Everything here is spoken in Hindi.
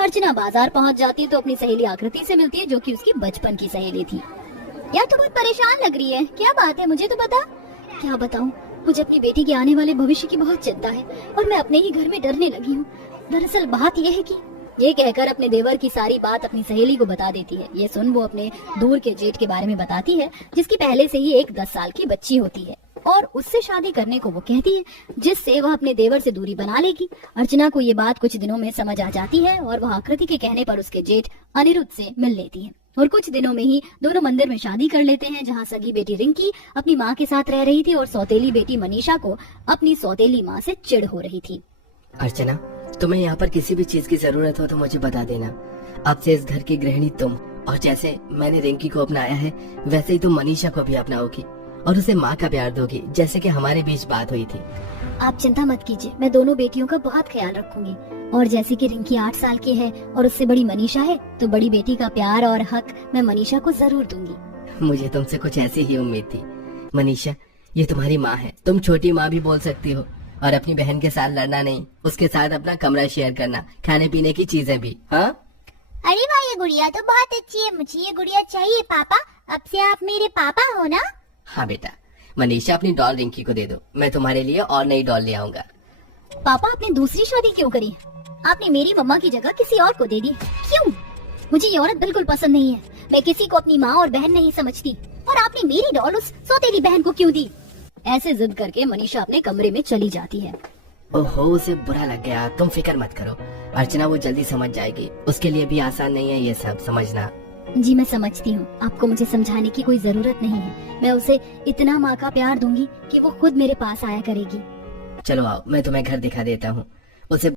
अर्चना बाजार पहुंच जाती है तो अपनी सहेली आकृति से मिलती है, जो कि उसकी बचपन की सहेली थी। यार तू बहुत परेशान लग रही है, क्या बात है, मुझे तो बता। क्या बताऊं, मुझे अपनी बेटी के आने वाले भविष्य की बहुत चिंता है और मैं अपने ही घर में डरने लगी हूँ। दरअसल बात यह है कि ये कहकर अपने देवर की सारी बात अपनी सहेली को बता देती है। ये सुन वो अपने दूर के जेठ के बारे में बताती है, जिसकी पहले से ही एक 10 साल की बच्ची होती है और उससे शादी करने को वो कहती है, जिससे वह अपने देवर से दूरी बना लेगी। अर्चना को ये बात कुछ दिनों में समझ आ जाती है और वह आकृति के कहने पर उसके जेठ अनिरुद्ध से मिल लेती है और कुछ दिनों में ही दोनों मंदिर में शादी कर लेते हैं, जहाँ सगी बेटी रिंकी अपनी माँ के साथ रह रही थी और सौतेली बेटी मनीषा को अपनी सौतेली माँ से चिढ़ हो रही थी। अर्चना, तुम्हें यहाँ पर किसी भी चीज की जरूरत हो तो मुझे बता देना। अब से इस घर की गृहिणी तुम, और जैसे मैंने रिंकी को अपनाया है वैसे ही तुम मनीषा को भी अपनाओगी और उसे माँ का प्यार दोगी, जैसे कि हमारे बीच बात हुई थी। आप चिंता मत कीजिए, मैं दोनों बेटियों का बहुत ख्याल रखूंगी। और जैसे कि रिंकी 8 साल की है और उससे बड़ी मनीषा है, तो बड़ी बेटी का प्यार और हक मैं मनीषा को जरूर दूंगी। मुझे तुमसे कुछ ऐसी ही उम्मीद थी। मनीषा, ये तुम्हारी माँ है, तुम छोटी माँ भी बोल सकती हो। और अपनी बहन के साथ लड़ना नहीं, उसके साथ अपना कमरा शेयर करना, खाने पीने की चीजें भी। हाँ, अरे वाह, ये गुड़िया तो बहुत अच्छी है, मुझे ये गुड़िया चाहिए पापा। अब से आप मेरे पापा हो ना? हाँ बेटा। मनीषा, अपनी डॉल रिंकी को दे दो, मैं तुम्हारे लिए और नई डॉल ले आऊंगा। पापा, आपने दूसरी शादी क्यों करी? आपने मेरी मम्मा की जगह किसी और को दे दी, क्यों? मुझे ये औरत बिल्कुल पसंद नहीं है। मैं किसी को अपनी माँ और बहन नहीं समझती, और आपने मेरी डॉल उस सौतेली बहन को क्यों दी? ऐसे जिद करके मनीषा अपने कमरे में चली जाती है। ओहो, उसे बुरा लग गया। तुम फिक्र मत करो अर्चना, वो जल्दी समझ जाएगी। उसके लिए भी आसान नहीं है ये सब समझना। जी मैं समझती हूँ, आपको मुझे समझाने की कोई जरूरत नहीं है। मैं उसे इतना माँ का प्यार दूंगी कि वो खुद मेरे पास आया करेगी। चलो आओ, मैं तुम्हें घर दिखा देता हूँ। उसे